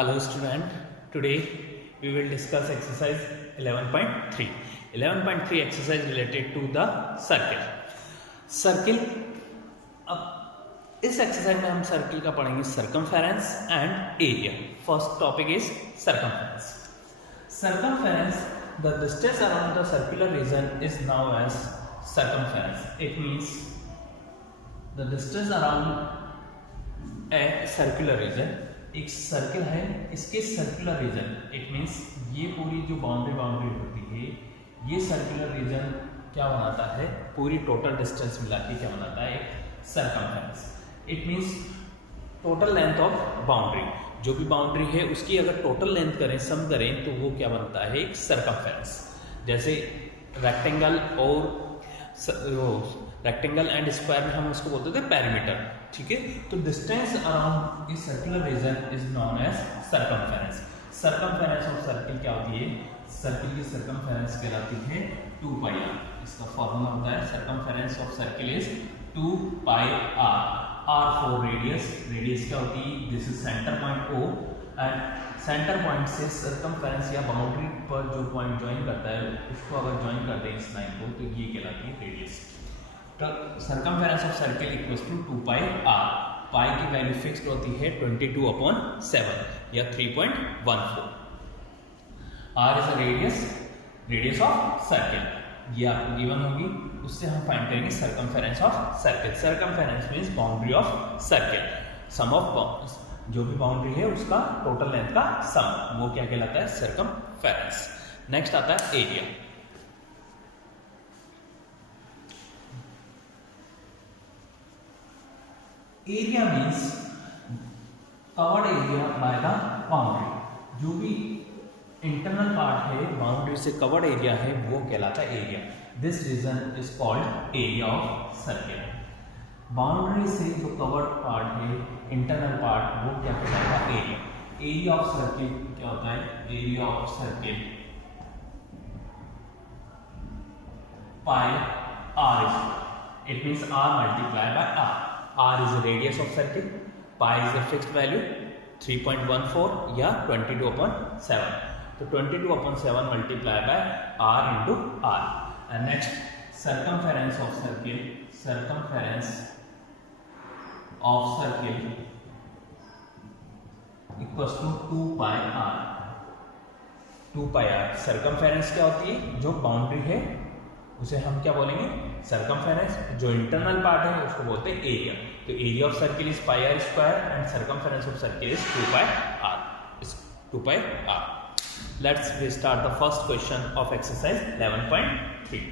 Hello student, today we will discuss exercise 11.3. 11.3 exercise related to the circle. Circle, अब इस exercise में हम circle का पढ़ेंगे circumference and area. First topic is circumference. Circumference, the distance around the circular region is known as circumference. It means the distance around a circular region. एक circle है, इसके circular region, it means ये पूरी जो boundary होती है, ये circular region क्या बनाता है, पूरी टोटल डिस्टेंस मिला के क्या बनाता है, एक circumference. It means total length of boundary, जो भी बाउंड्री है उसकी अगर टोटल लेंथ करें, सम करें, तो वो क्या बनता है, एक सर्कमफेरेंस. जैसे रेक्टेंगल और रेक्टेंगल एंड स्क्वायर में हम उसको बोलते थे पेरीमीटर. ठीक है, तो distance around the circular region is known as circumference. Circumference of circle क्या होती है, सर्किल की सर्कमफेरेंस कहलाती है 2 पाई आर. इसका फॉर्मूला होता है circumference of circle is 2 pi R. R for radius, radius क्या होती है, this is centre point O and centre point से सर्कमफेरेंस या बाउंड्री पर जो पॉइंट ज्वाइन करता है उसको अगर ज्वाइन कर दें इस लाइन को, तो ये कहलाती है radius. Circumference of circle equals to 2 pi R. Pi की वैल्यू फिक्स्ड होती है 22/7 या 3.14. R is a radius of circle, ये आपको गिवन होगी. उससे हम फाइंड करेंगे circumference of circle. Circumference means boundary of circle, sum of जो भी बाउंड्री है उसका टोटल लेंथ का सम, वो क्या कहलाता है, सर्कमफेरेंस. नेक्स्ट आता है area. Area means covered area by the boundary. जो भी इंटरनल पार्ट है, बाउंड्री से कवर्ड एरिया है, वो कहलाता है area. This region is called area of circle. Boundary से जो कवर्ड पार्ट है, इंटरनल पार्ट, वो क्या कहलाता है, एरिया. एरिया ऑफ सर्किल क्या होता है, area of circle pi R is, it means R multiply by R. R is the radius of circle, pi is the fixed value 3.14 या 22/7. तो 22/7 multiplied by R into R. And next, circumference of circle equals to 2 pi R. 2 pi R. Circumference क्या होती है, जो boundary है उसे हम क्या बोलेंगे, सर्कमफेरेंस. जो इंटरनल पार्ट है उसको बोलते हैं एरिया. तो area of circle is pi R square and circumference of circle is 2 pi R. 2 pi R. Let's we start the first question of exercise 11.3.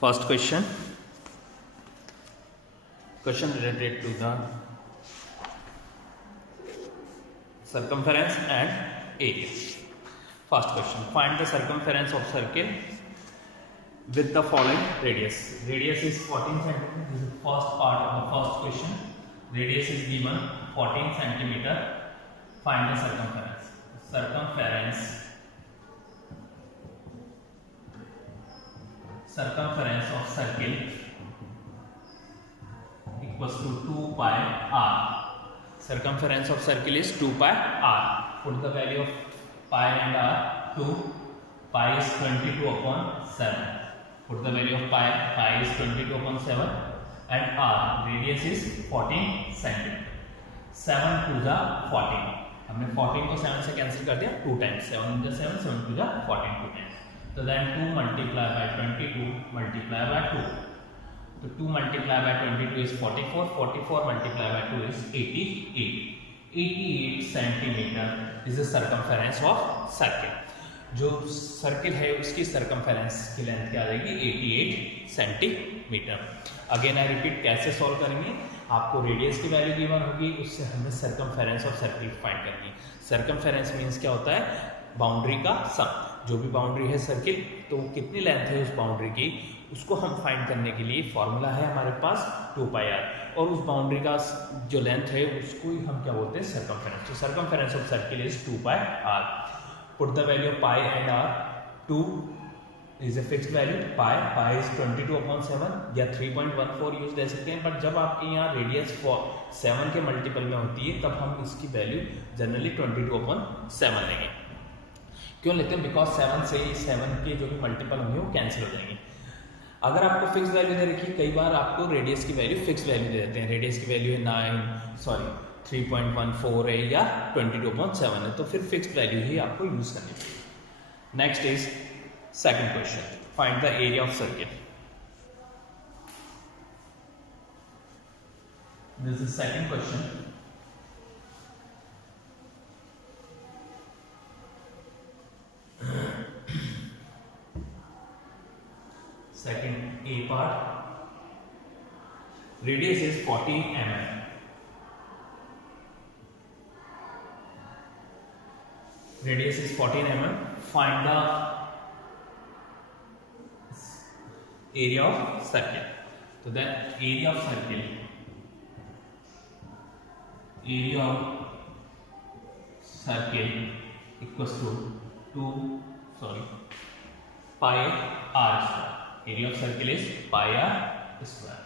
First question related to the circumference and area. First question, find the circumference of circle with the following radius. Radius is 14 cm. This is the first part of the first question. Radius is given 14 cm. Find the circumference. Circumference of circle equals to 2 pi r. Circumference of circle is 2 pi r. Put the value of pi and r. 2 pi is 22/7. Put the value of pi is 22/7 and r radius is 14 cm. 7 to the 14. हमने 14 को 7 से cancel कर दिया 2 times. 7 into 7, 7 to the 14 2 times. So then 2 multiplied by 22 multiplied by 2. तो 2 multiplied by 22 is 44. 44 multiplied by 2 is 88. 88 centimeter is the circumference of circle. जो circle है उसकी circumference की लेंथ क्या आ जाएगी, 88 सेंटीमीटर. अगेन आई रिपीट, कैसे सॉल्व करेंगे, आपको रेडियस की वैल्यू गिवन होगी, उससे हमें सर्कमफेरेंस ऑफ सर्किल फाइंड करनी है. सर्कमफेरेंस मीन्स क्या होता है, बाउंड्री का सम. जो भी बाउंड्री है सर्किल, तो कितनी लेंथ है उस बाउंड्री की, उसको हम फाइंड करने के लिए फॉर्मूला है हमारे पास 2 पाई आर. और उस बाउंड्री का जो लेंथ है उसको ही हम क्या बोलते हैं, सर्कमफेरेंस. तो circumference of circle is 2 pi R. Put the value of pi and R. 2 is a fixed value, pi is 22/7 या 3.14 यूज दे सकते हैं, बट जब आपके यहाँ रेडियस 7 के मल्टीपल में होती है तब हम इसकी वैल्यू जनरली 22/7 लेंगे। क्यों लेते हैं? बिकॉज 7 से 7 के जो भी मल्टीपल होंगे वो कैंसिल हो जाएंगे। अगर आपको फिक्स वैल्यू दे रखी, कई बार आपको रेडियस की वैल्यू फिक्स वैल्यू दे देते हैं, रेडियस की वैल्यू है 3.14 है या 22/7 है, तो फिर फिक्स्ड वैल्यू ही आपको यूज करनी चाहिए। Next is second question, find the area of circle. This is second question. Second A part, radius is 40 mm. Radius is 14 mm. Find the area of circle. So that area of circle, equals to pi r square. Area of circle is pi r square.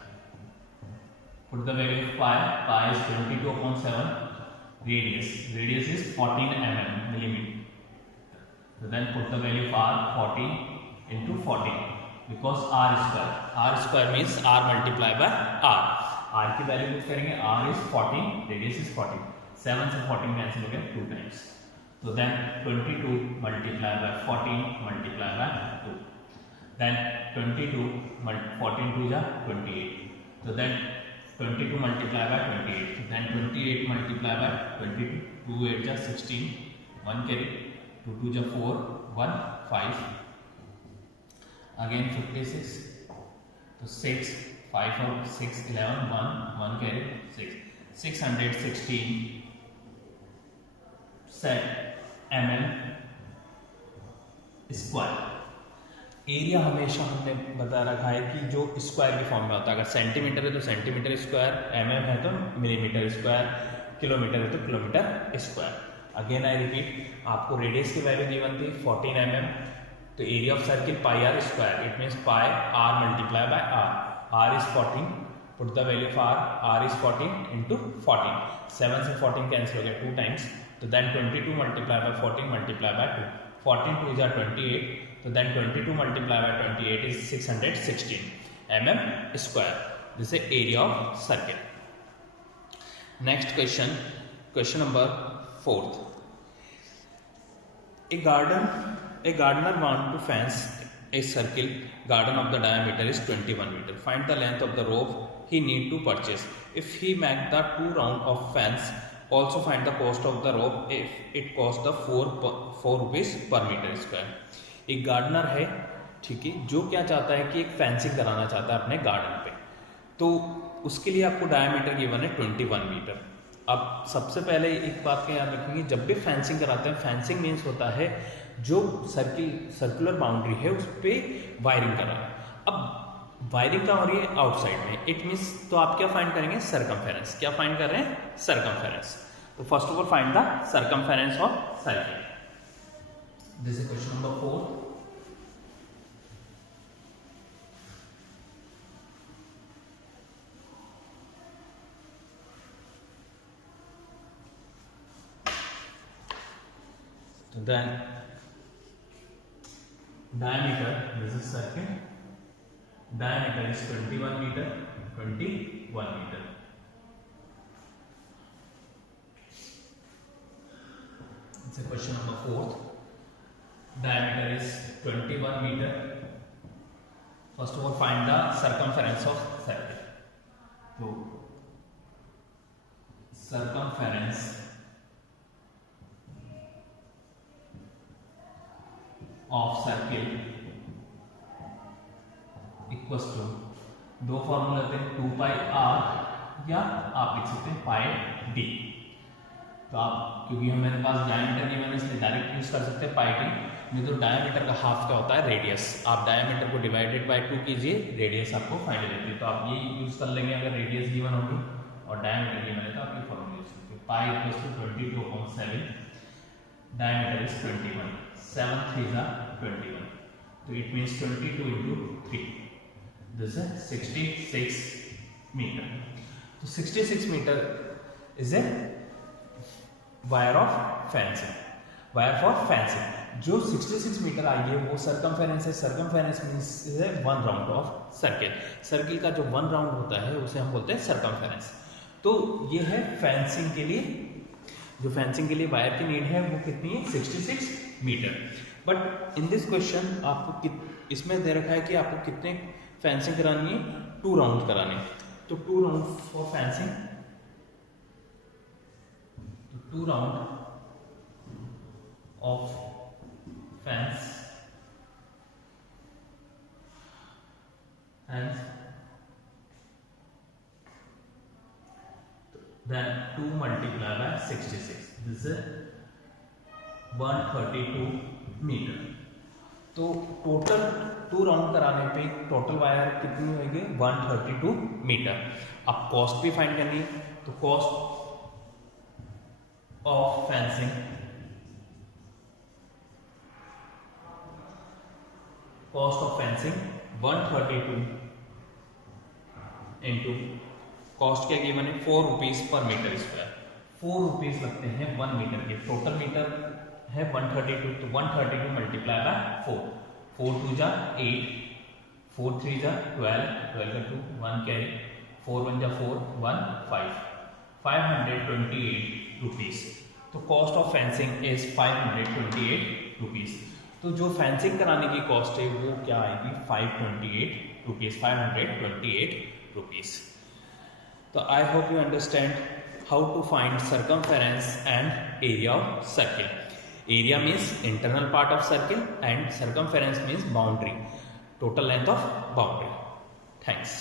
Put the value of pi is 22/7. Radius is 14 millimeter. So then put the value of r, 14 into 14, because r square means r multiplied by r. r की value put करेंगे, r is 14, radius is 14, 7 से 14 cancel हो गया 2 times. So then 22 multiplied by 14 multiplied by 2. Then 22 14 2 is 28. So then 22 multiplied by 28. Then 28 multiplied by 22. 2 8 is 16. 1 carry. 2 2 is 4. 1 5. Again 56. So 6 5 or 6 11 1 1 carry 6. 616 mm square. Area हमेशा हमने बता रखा है कि जो स्क्वायर के फॉर्म में होता है, अगर सेंटीमीटर है तो सेंटीमीटर स्क्वायर, mm है तो मिलीमीटर स्क्वायर, किलोमीटर है तो kilometre square. Again I repeat, आपको रेडियस की वैल्यू गिवन थी 14 mm, तो area of circle pi R square, it means pi R multiply by R is 14, put the value of R is 14 into 14, 7 से 14 cancel हो गया 2 times, तो then 22 multiply by 14 multiply by 2, 14 2 is 28, so then 22 multiplied by 28 is 616 mm square. This is area of circle. Next question, question number 4th. A gardener want to fence a circle garden of the diameter is 21 meter. Find the length of the rope he need to purchase. If he make the 2 round of fence, also find the cost of the rope if it cost the 4 rupees per meter square. एक gardener है, ठीक है, जो क्या चाहता है कि एक फेंसिंग कराना चाहता है अपने गार्डन पे, तो उसके लिए आपको डायमीटर गिवन है 21 मीटर। अब सबसे पहले एक बात का याद रखेंगे, जब भी फेंसिंग कराते हैं, फेंसिंग मीन्स होता है जो सर्कुलर बाउंड्री है उस पर वायरिंग करा है। अब वायरिंग कहाँ हो रही है? आउटसाइड में, इट मीन्स तो आप क्या फाइंड करेंगे? सर्कमफेरेंस। क्या फाइंड कर रहे हैं? सर्कमफेरेंस। तो first of all find the circumference of circle. This is question number 4। Then diameter, this is circle, diameter is 21 meter, 21 meter. It's a question number 4th. Diameter is 21 meter. First of all find the circumference of circle. So circumference of circle equals to, दो formula होते हैं, 2 pi are या आप लिख सकते हैं पाई D. तो आप, क्योंकि हमारे पास डायमीटर नहीं मैंने इसलिए डायरेक्ट यूज कर सकते हैं पाई डी, नहीं तो डायमीटर का हाफ क्या होता है? रेडियस। आप डायमीटर को डिवाइडेड बाय 2 कीजिए, रेडियस आपको फाइंड हो जाती है। तो आप ये यूज कर लेंगे अगर रेडियस गिवन होगी और डायमीटर गिवन है तो आप ये फॉर्मूला यूज करते हैं। Pi equals to 22/7, diameter is 21, 7 3 जा 21. So it means 22 into 3. This is 66 meter. So 66 meter is a wire of fencing. Wire for fencing. जो 66 मीटर आई है वो सर्कमफेरेंस है. सर्कमफेरेंस मीन्स है 1 राउंड ऑफ सर्किल. सर्किल का जो 1 राउंड होता है उसे हम बोलते हैं सर्कमफेरेंस. तो ये है फेंसिंग के लिए. जो फेंसिंग के लिए वायर की नीड है वो कितनी है? 66 metre. But in this question आपको इसमें दे रखा है कि आपको कितने फेंसिंग करानी है? 2 राउंड कराने. तो 2 round for fencing. 2 round of fence and then 2 multiplied by 66. This is 132 meter. तो टोटल 2 राउंड कराने पे टोटल वायर कितनी होगी? 132 मीटर. अब कॉस्ट भी फाइंड करनी है. तो cost of fencing cost of fencing 132 into cost क्या गिवन है? 4 rupees per metre square. 4 rupees लगते हैं 1 मीटर के. टोटल मीटर है 132. तो 132 मल्टीप्लाई बाय 4. 4 2 जा 8, 4 3 जा 12, 12 का 2 1 कैरी, 4 1 जा 4 1 5, 528 रुपीज. तो cost of fencing is 528 rupees. तो जो फेंसिंग कराने की कॉस्ट है वो क्या आएगी? 528 रुपीज. 528 रुपीज. तो I hope you understand how to find circumference and area of circle. Area means internal part of circle and circumference means boundary, total length of boundary. Thanks.